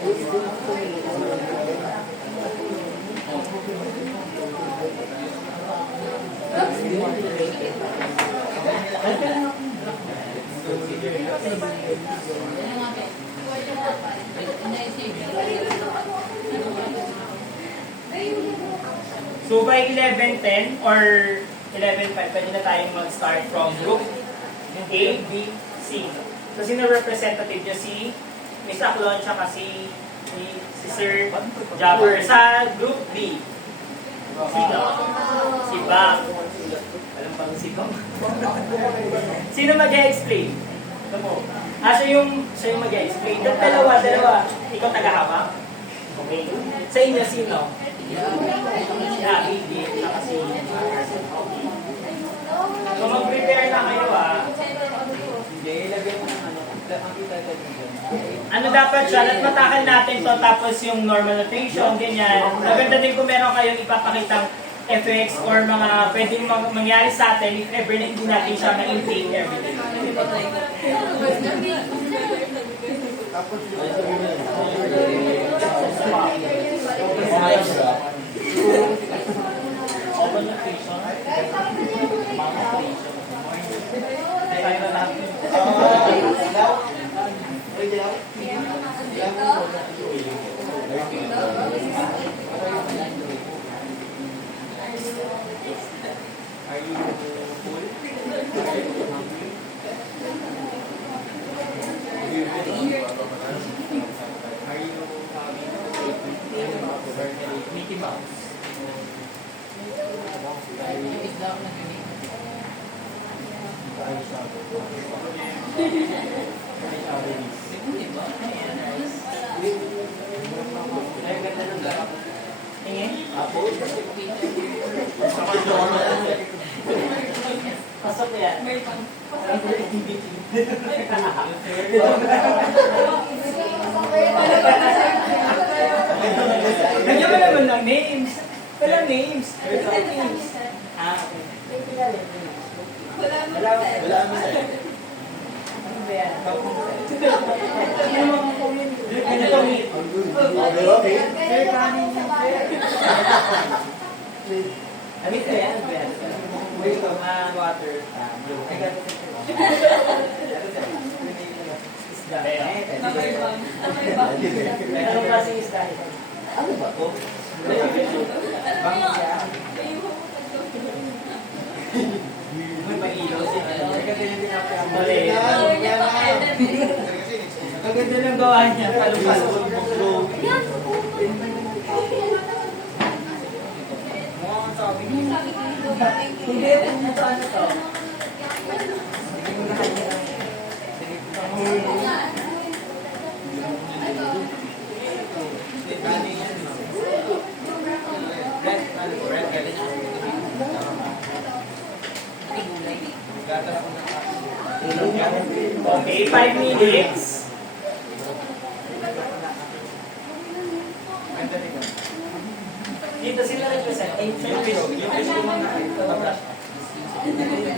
So by 11:10 or 11:05, pwede na tayong mag-start from group A, B, C. So sino representative niya? Si Miss Aclon, tsaka si Sir Jabber. Sa group B, sino? Si Bang. Alam pa si Bang. Sino mag-explain? Siya yung mag-explain. Dalawa. Ikaw tagahawak? Okay. Sa inyo, sino? Si Abby, tsaka si So mag-prepare na kayo Ano dapat siya? At matakan natin to tapos yung normal notation, ganyan. Maganda din kung meron kayong ipapakitang effects or mga pwedeng mangyari sa atin if ever na hindi natin siya ma-intake everything. Are you full? Are you Mickey Mouse? Tingin? Pasok yan. Nagyan mo naman ng names. Wala names. Wala ano ba yan? Amit ko yan. Wait, water. Blue. Isda. Anong klaseng isda ito? Ano ba ito? Bangos siya. May pag-ilaw siya. Ang ganda ng gawa niya. Palupas. Hindi, ano to? Okay, 5 minutes. Dito sila represent.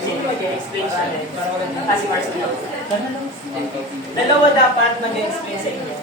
Sino mag-explain sa atin? Si Marcelo. Dalawa dapat mag-explain sa inyo.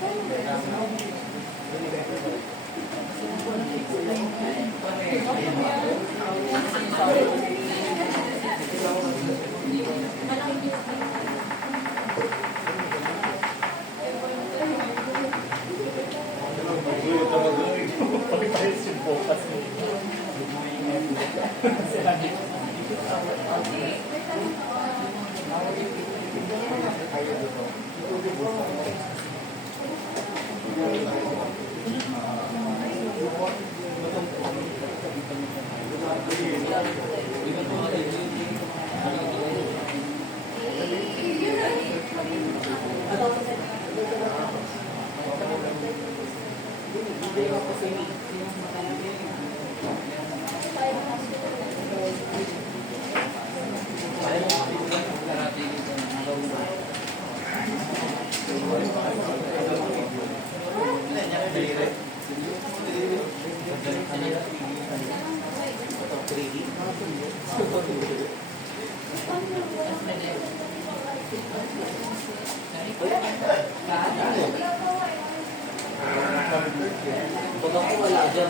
Pag ako wala dyan,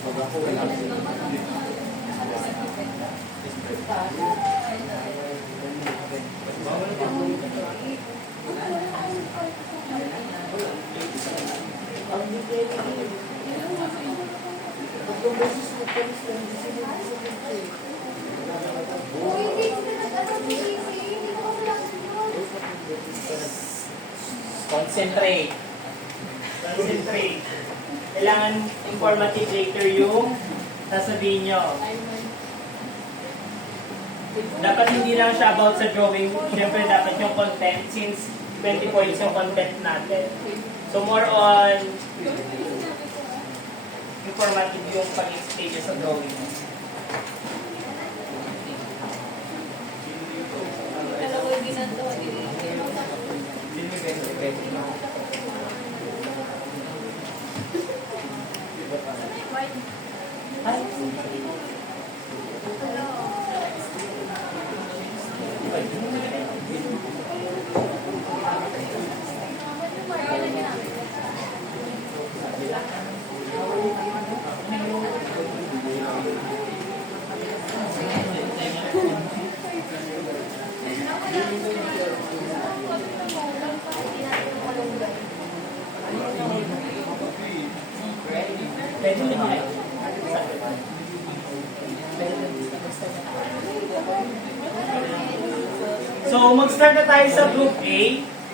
pag ako wala Concentrate. Concentrate. Kailangan informative later yung sasabihin nyo. Dapat hindi lang siya about sa drawing. Siyempre dapat yung content since 20 points yung content natin. So more on informative yung pag-explain niya sa drawing. Pwede naman. So, mag-start na tayo sa group A.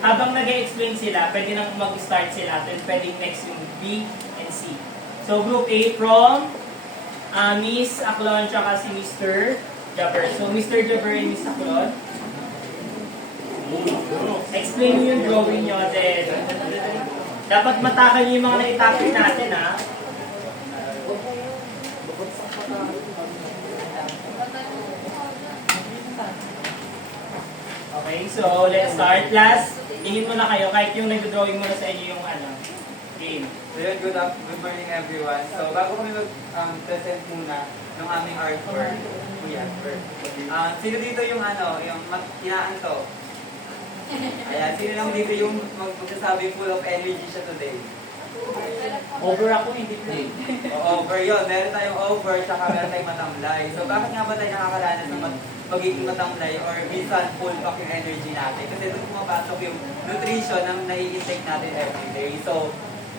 Habang nag-explain sila, pwede nang mag-start sila. Then, pwede next yung B and C. So, group A from Miss Aclon tsaka si Mr. Jabber. So, Mr. Jabber and Miss Aclon, explain nyo yung drawing nyo. Then, dapat matakal yung mga na-topic natin, ha? Okay, so let's start. Class, tingin mo na kayo kahit yung nag-drawing mo na sa inyo yung game. So yun, good morning everyone. So bago kami mag-present muna ng aming artwork, kuya, sino dito yung tinaan to? Ayan, sino lang dito yung magsasabi full of energy siya today? Over ako, hindi play. Over yun, meron tayong over, saka meron tayong matamlay. So bakit nga ba tayo nakakaranas ng pagiging matamlay or minsan full pack yung energy natin? Kasi doon pumapasok yung nutrition na nai-intake natin everyday. So,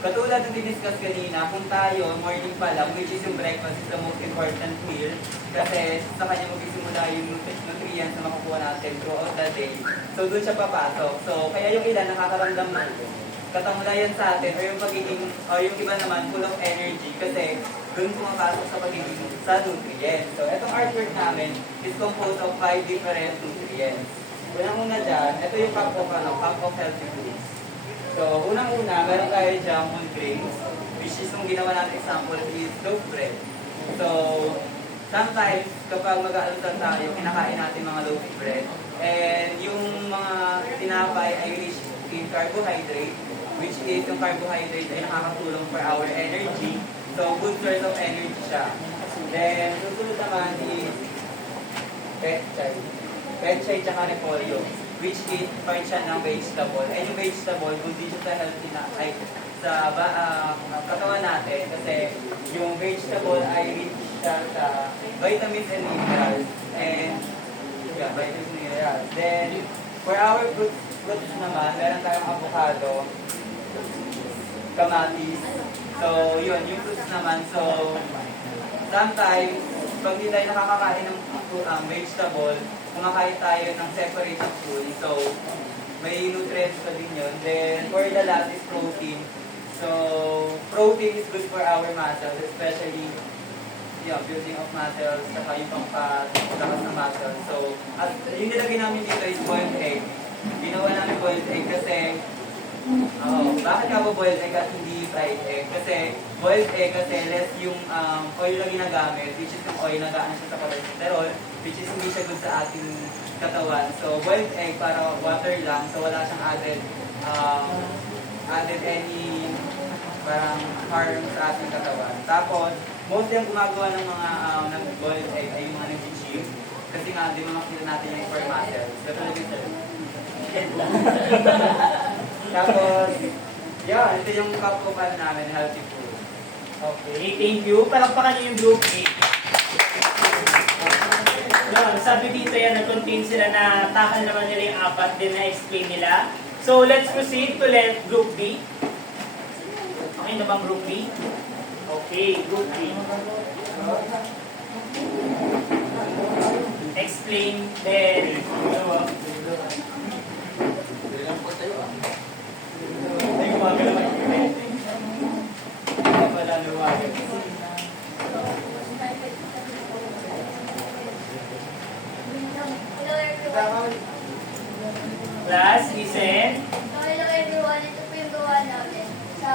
katulad ng diniscuss kanina, kung tayo, morning pa lang, which is yung breakfast is the most important meal, kasi sa kanya magsisimula yung nutrients na makukuha natin throughout the day. So, doon siya papasok. So, kaya yung ilan nakakaramdam ng katamlayan sa atin, or yung pagiging, or yung iba naman, full of energy, kasi doon pumapasok sa pagiging sa nutrients. So, itong artwork namin is composed of 5 different nutrients. Unang-una dyan, ito yung cup of healthy foods. So, unang-una, meron tayo dyan whole grains, which is yung ginawa natin example is loaf bread. So, sometimes, kapag mag-aalmusal tayo, kinakain natin mga loaf bread, and yung mga tinapay ay rich in carbohydrate, which is yung carbohydrate ay nakakatulong for our energy. So, good source of energy siya. Then, susunod naman is petchay. Petchay tsaka repolyo, which is part siya ng vegetable. And yung vegetable, good din siya sa healthy na, ay, sa katawan natin. Kasi yung vegetable ay rich siya sa vitamins and minerals. And, yeah, vitamins and minerals. Then, for our fruits naman, meron tayong avocado, kamatis. So, yun, yung fruits naman. So, sometimes, pag hindi tayo nakakakain ng vegetable, kumakain tayo ng separate food. So, may nutrients pa din yun. Then, for the last is protein. So, protein is good for our muscles, especially building of muscles, saka yung pangpatakas ng muscles. So, at yung nilagay namin dito is boiled egg. Ginawa namin boiled egg kasi bakit nga ba boiled egg at hindi fried egg? Kasi boiled egg kasi less yung oil na ginagamit, which is yung oil na gaan siya sa cholesterol, which is hindi siya good sa ating katawan. So boiled egg para water lang, so wala siyang added any parang harm sa ating katawan. Tapos, mostly ang gumagawa ng mga ng boiled egg ay yung mga nag-gym. Kasi nga, di makakita natin yung for muscles. Katulad yung sir. Tapos, yun, ito yung cup of ano namin, healthy food. Okay, thank you. Palakpakan niyo yung group A. Yun, sabi dito yan, nag-contain sila na takal naman nila yung apat din na explain nila. So, let's proceed to let group B. Okay na bang group B? Okay, group B. Explain then. Ay, umaga naman yung presenting. Wala na umaga. Hello everyone. Class, listen. Hello everyone. Ito po yung gawa namin sa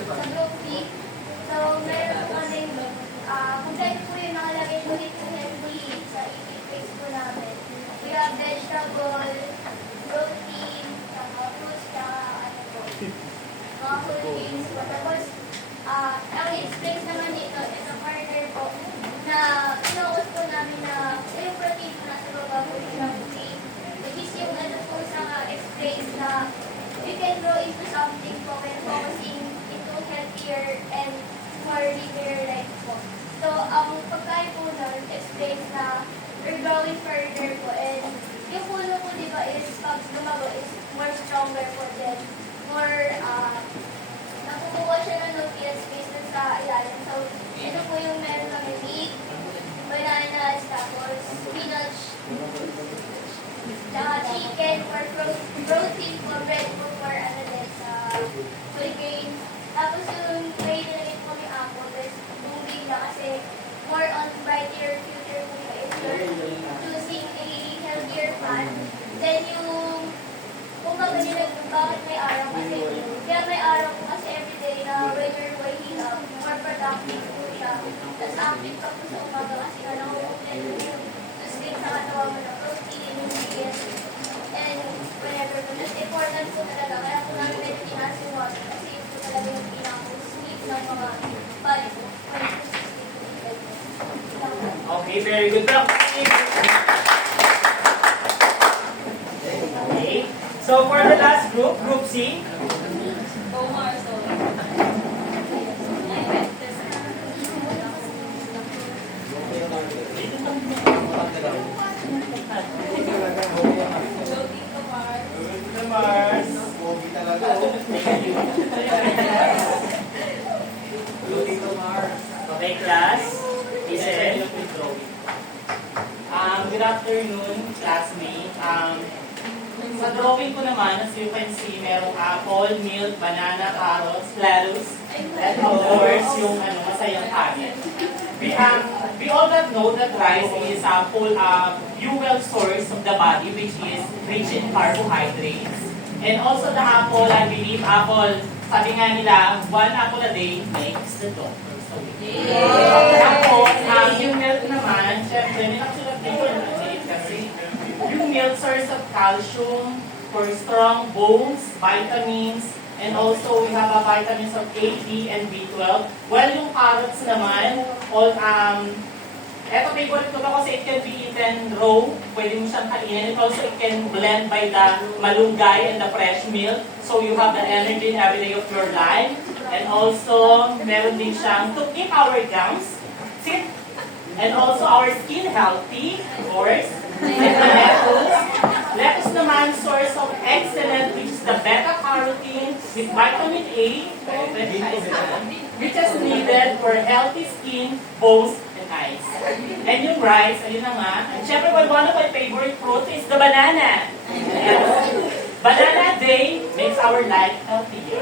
group B. So, meron po kami, kompleto po yung nakalagay po dito healthy sa e-face po namin. We have vegetable, protein, saka fruits, saka ano po, mga food games po. Tapos, ang explains naman dito, ito partner po, na inukos po namin na yung protein po nasa baba po yung protein. Which is yung ano po sa explains na you can grow into something po when focusing into healthier and more linear life po. So, ang pagkain po nun explains na we're growing further po and yung puno po diba is pag lumago is more stronger po then more nakukuha siya ng nutrient space dun sa ilalim. So, ito po yung meron kami meat, bananas, tapos spinach, saka chicken or protein po, bread po for ano din sa soy grain. Tapos yung may nilagay po kami apple, there's moving na kasi more on brighter future po siya if you're choosing a healthier path. Then yung kung bakit bakit may araw kasi kaya may araw po kasi everyday na when you're waking up, more productive po siya. Tapos active ka po sa umaga kasi nakukumpleto yung sleep sa katawan mo na protein, nutrients, and whenever po. Just important po talaga. Kaya po namin medyo tinaas yung water kasi yun po talaga yung pinaka-sleep ng mga body po. Okay, very good. Okay. So for the last group, group C. Mars. Okay, class. Listen. Good afternoon, classmates. Sa drawing ko naman, as you can see, merong apple, milk, banana, carrots, lettuce, and of course, yung masayang kanin. We all know that rice is a full fuel source of the body, which is rich in carbohydrates. And also the apple, I believe apple, sabi nga nila, one apple a day makes the doctor so Tapos, yung milk naman, syempre, may nakasulat din ko na kasi yung milk source of calcium for strong bones, vitamins, and also we have a vitamins of A, D, and B12. Well, yung carrots naman, all, eto favorite ko ba kasi it can be eaten raw, pwede mo siyang kainin. And also it can blend by the malunggay and the fresh milk. So you have the energy in every day of your life. And also, meron din siyang to keep our gums, sit, and also our skin healthy, of course. And the lettuce. Lettuce naman, source of excellent, which is the beta-carotene with vitamin A, which is needed for healthy skin, bones, and eyes. And yung rice, ayun na nga. And syempre, one of my favorite fruit is the banana. Yes. Banana day makes our life healthier.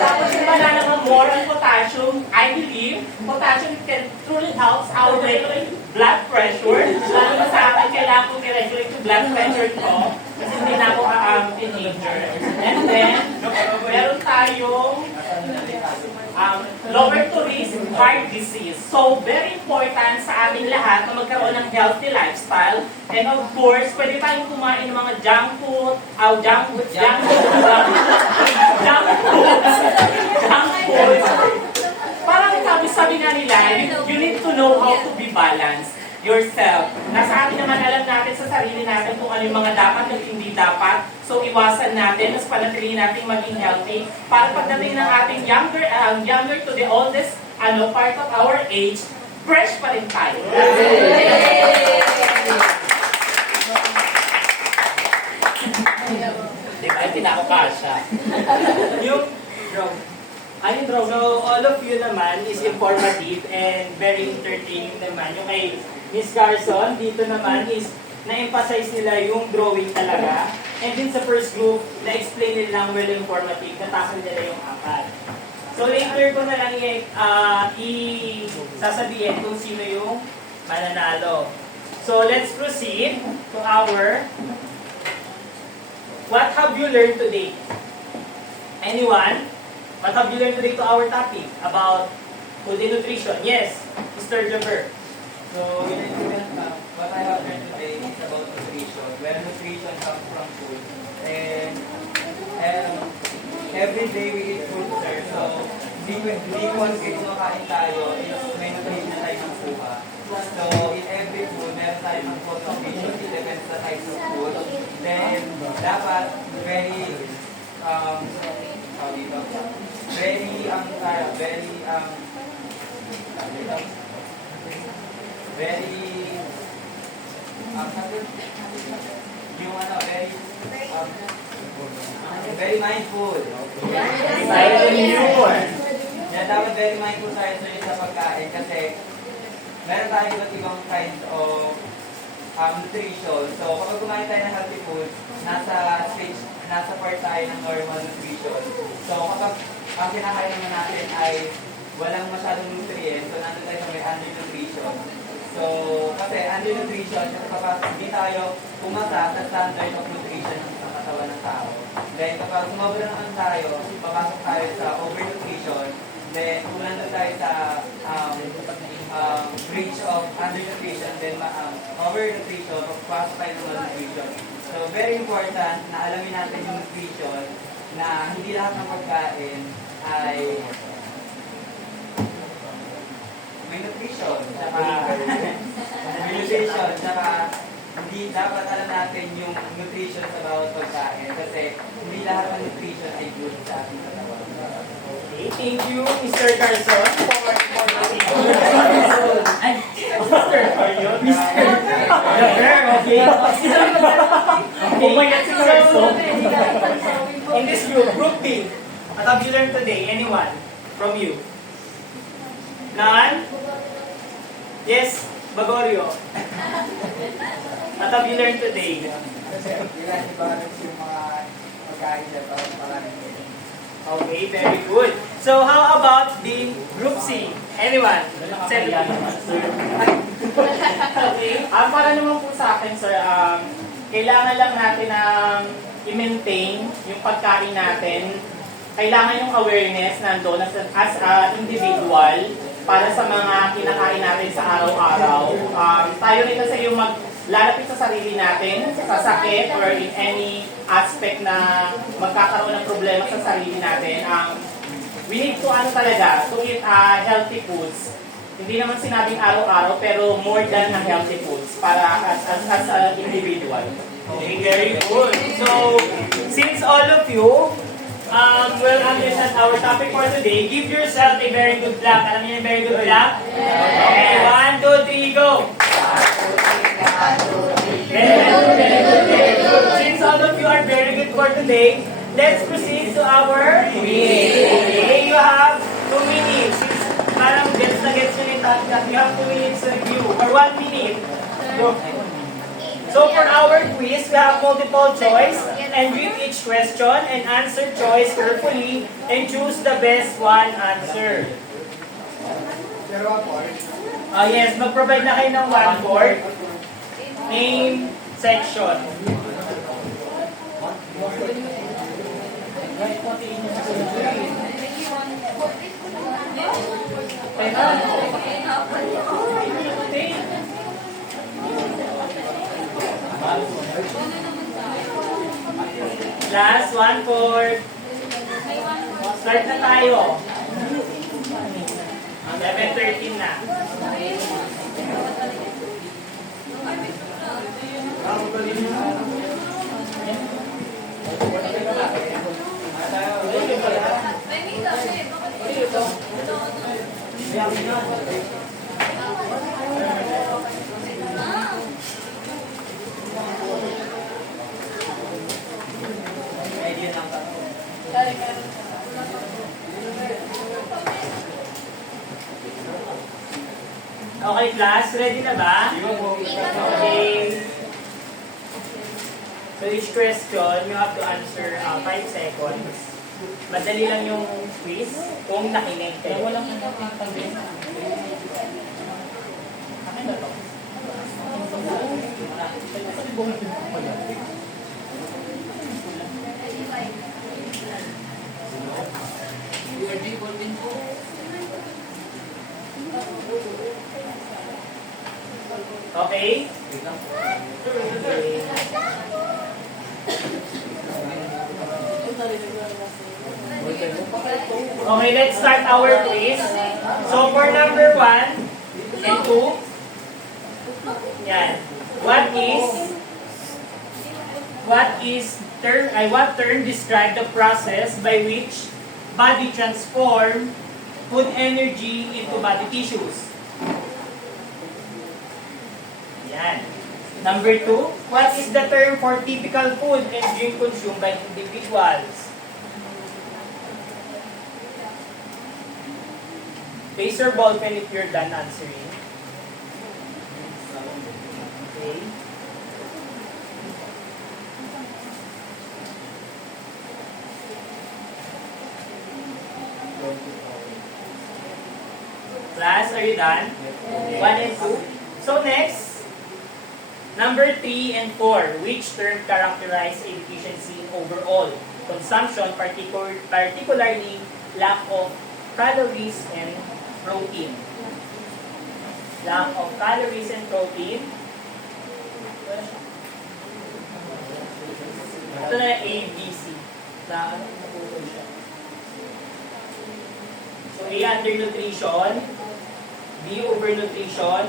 Tapos yung banana naman, more on potassium. I believe potassium can truly helps our regulate blood pressure. Lalo na sa akin, kailangan ko i-regulate yung blood pressure ko. Kasi hindi na ako teenager. And then, meron tayong lower to risk heart disease. So, very important sa ating lahat na magkaroon ng healthy lifestyle. And of course, pwede tayong kumain ng mga junk foods. Parang sabi nga nila, you need to know how to be balanced. yourself. Nasa atin naman, alam natin sa sarili natin kung ano yung mga dapat at hindi dapat. So, iwasan natin, mas panatilihin natin maging healthy para pagdating ng ating younger to the oldest part of our age, fresh pa rin tayo. Di ba? Hindi na ako kasha. Yung drone. Ayun, drone. So, all of you naman is informative and very entertaining naman. Yung kay Miss Garson, dito naman is na-emphasize nila yung drawing talaga. And din sa first group, na-explain nila lang well informative, natakal nila yung apat. So later ko na lang sasabihin kung sino yung mananalo. So let's proceed to our what have you learned today? Anyone? What have you learned today to our topic about food and nutrition? Yes, Mr. Jabber. So, what I have learned today is about nutrition, where nutrition comes from food. And every day we eat food, sir. So, hindi once kumakain tayo, may nutrition na tayo ng kuha. So, in every food, meron tayo ng nutrition. It depends sa type of food. Then, dapat very, very mindful. Yeah, dapat very mindful tayo sa pagkain kasi meron tayong iba't ibang kinds of nutrition. So, kapag kumain tayo ng healthy food, nasa part tayo ng normal nutrition. So, kapag ang kinakain naman natin ay walang masyadong nutrients, so nandun tayo sa may undernutrition. So, kasi undernutrition, kasi kapag hindi tayo pumasa sa standard of nutrition ng katawan ng tao. Then, kapag sumabra naman tayo, papasok tayo sa overnutrition, then kung nandun tayo sa breach of undernutrition, then overnutrition, papasok tayo sa malnutrition. So, very important na alamin natin yung nutrition na hindi lahat ng pagkain ay may nutrition, tsaka hindi dapat alam natin yung nutrition sa bawat pagkain kasi hindi lahat ng nutrition ay good sa ating katawan. Okay, thank you, Mr. Carson, for Mr. Carson. Okay. Umayat si Carson. In this group B, what have you learned today? Anyone from you? None? Yes, Bagorio. What have you learned today? Kasi i-balance yung mga pagkain dyan para maraming Okay, very good. So how about the group C? Anyone? Okay. Para naman po sa akin, sir, kailangan lang natin i-maintain yung pagkain natin. Kailangan yung awareness nandun as individual para sa mga kinakain natin sa araw-araw. Tayo rin kasi yung maglalapit sa sarili natin sa sakit or in any aspect na magkakaroon ng problema sa sarili natin. We need to to eat healthy foods. Hindi naman sinabing araw-araw pero more than healthy foods para as an individual. Okay, very good. So, since all of you will understand our topic for today, give yourself a very good clap. Alam niyo yung very good clap? Okay, 1, 2, 3, go! Very good. Since all of you are very good for today, let's proceed to our quiz. Okay, you have 2 minutes. Parang gets na gets yun yung topic. You have 2 minutes to review, or 1 minute. Go. So for our quiz, we have multiple choice, and read each question and answer choice carefully and choose the best one answer. Yes, mag-provide na kayo ng 1/4 name section. Last 1/4. Start na tayo. 11:13 na. Idea lang ka. Okay, class, ready na ba? Okay. So each question, you have to answer 5 seconds. Madali lang yung quiz kung nakinig kayo. Walang pag-din. Akin na to. Okay? Okay, let's start our quiz. So for number 1 and 2, yan. What term describe the process by which body transform food energy into body tissues? Yan. Number 2, what is the term for typical food and drink consumed by individuals? Place your ball pen if you're done answering. Okay. Class, are you done? 1 and 2. So next, number 3 and 4. Which term characterize a deficiency in overall consumption, particularly lack of calories and protein? Lack of calories and protein. Ito na yung A, B, C. Na ano naputol siya. So A, undernutrition. B, overnutrition.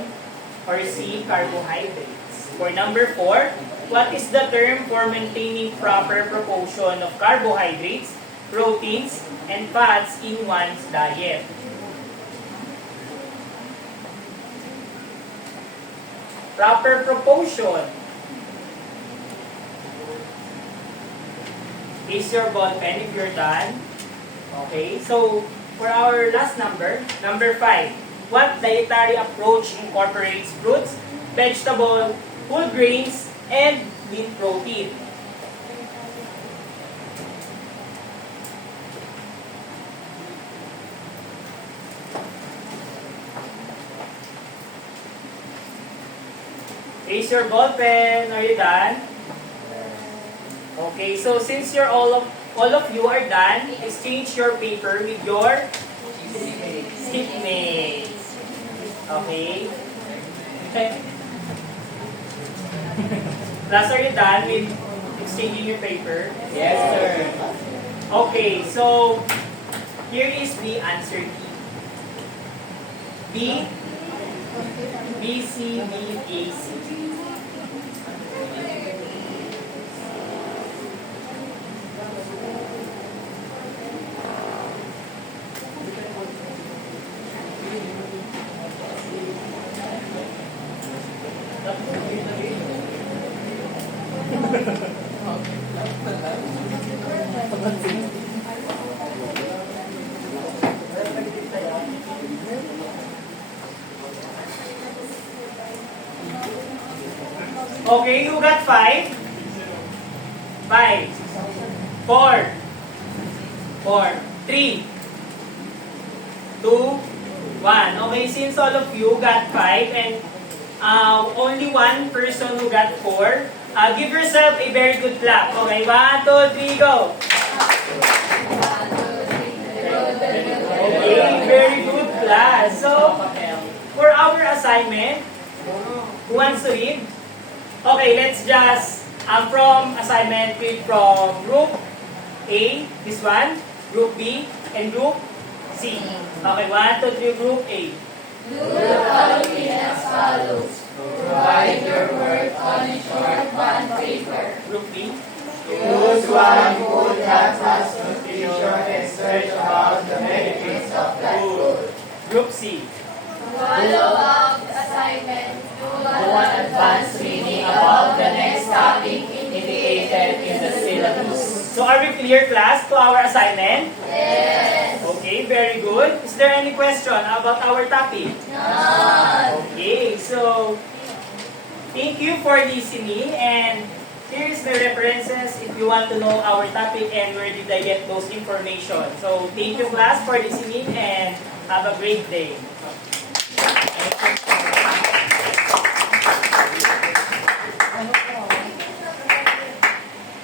Or C, carbohydrates. For number 4, what is the term for maintaining proper proportion of carbohydrates, proteins, and fats in one's diet? Proper proportion. Place your ball pen if you're done. Okay, so for our last number 5. What dietary approach incorporates fruits, vegetable, whole grains, and lean protein? Place your ball pen. Are you done? Okay, so since you're all of you are done, exchange your paper with your seatmates. Okay? Class, are you done with exchanging your paper? Yes, sir. Okay, so here is the answer key. B, C, D, A, C. Okay, who got 5? 5. 4. 3. 2. 1. Okay, since all of you got 5 and only one person who got 4, give yourself a very good clap. Okay, 1, 2, 3, go. Okay, very good class. So, for our assignment, who wants to read? Okay, let's just, from assignment, read from Group A, this one, Group B, and Group C. Okay, 1, 2, 3, Group A. Do the following as follows. Write your work on a short bond paper. Group B. Choose one food that has nutrition and search about the benefits of that food. Group C. Follow up assignment. Do Do an advanced reading about the next topic indicated in the syllabus. So are we clear, class, to our assignment? Yes. Okay, very good. Is there any question about our topic? None. Okay, so thank you for listening, and here's the references if you want to know our topic and where did I get those information. So thank you, class, for listening, and have a great day.